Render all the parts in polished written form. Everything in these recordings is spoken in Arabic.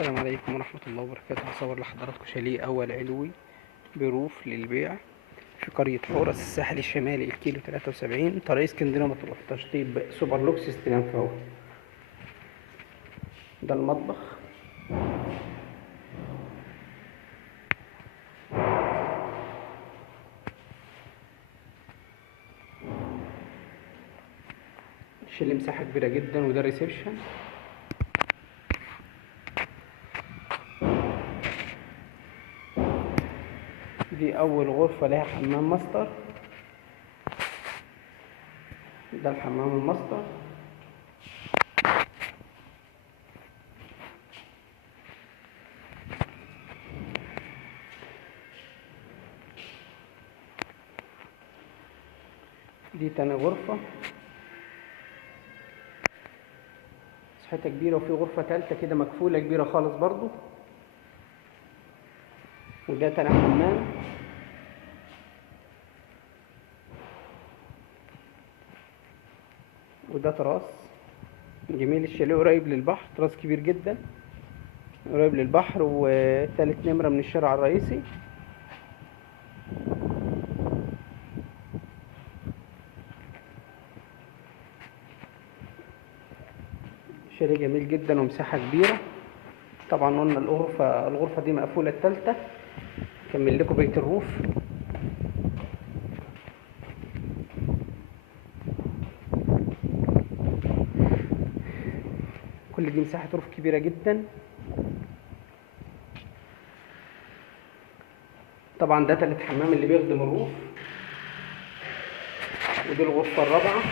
السلام عليكم ورحمة الله وبركاته. هصور لحضراتكم شاليه أول علوي بروف للبيع في قرية حورس الساحل الشمالي، الكيلو 73، طريق اسكندرية مطروح، تشطيب سوبر لوكس استلام فوري. ده المطبخ، الشاليه مساحة كبيرة جدا، وده الريسبشن. دي أول غرفة لها حمام ماستر، ده الحمام الماستر. دي تاني غرفة، مساحتها كبيرة، وفي غرفة تالتة كده مكفولة كبيرة خالص برضو، وده تاني حمام. وده تراس جميل. الشاليه قريب للبحر، تراس كبير جدا قريب للبحر، وتالت نمرة من الشارع الرئيسي. شاليه جميل جدا ومساحة كبيرة. طبعا قلنا الغرفة دي مقفولة التالتة. اكمل لكم بيت الروف. كل دي مساحة روف كبيرة جدا. طبعا ده تالت حمام اللي بيخدم الروف، ودي الغرفة الرابعة.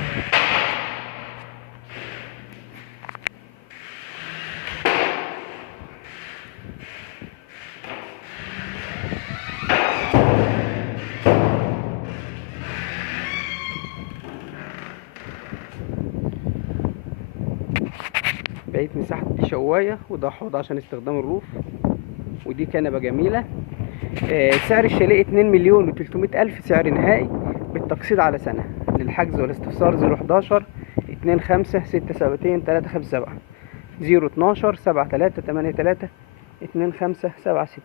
بقيت مساحة دي شواية، وده حوض عشان استخدام الروف، ودي كنبة جميلة. سعر الشاليه 2,300,000 سعر نهائي بالتقسيط على سنة. للحجز والاستفسار 011 25 67 357 012 73 83 25 76.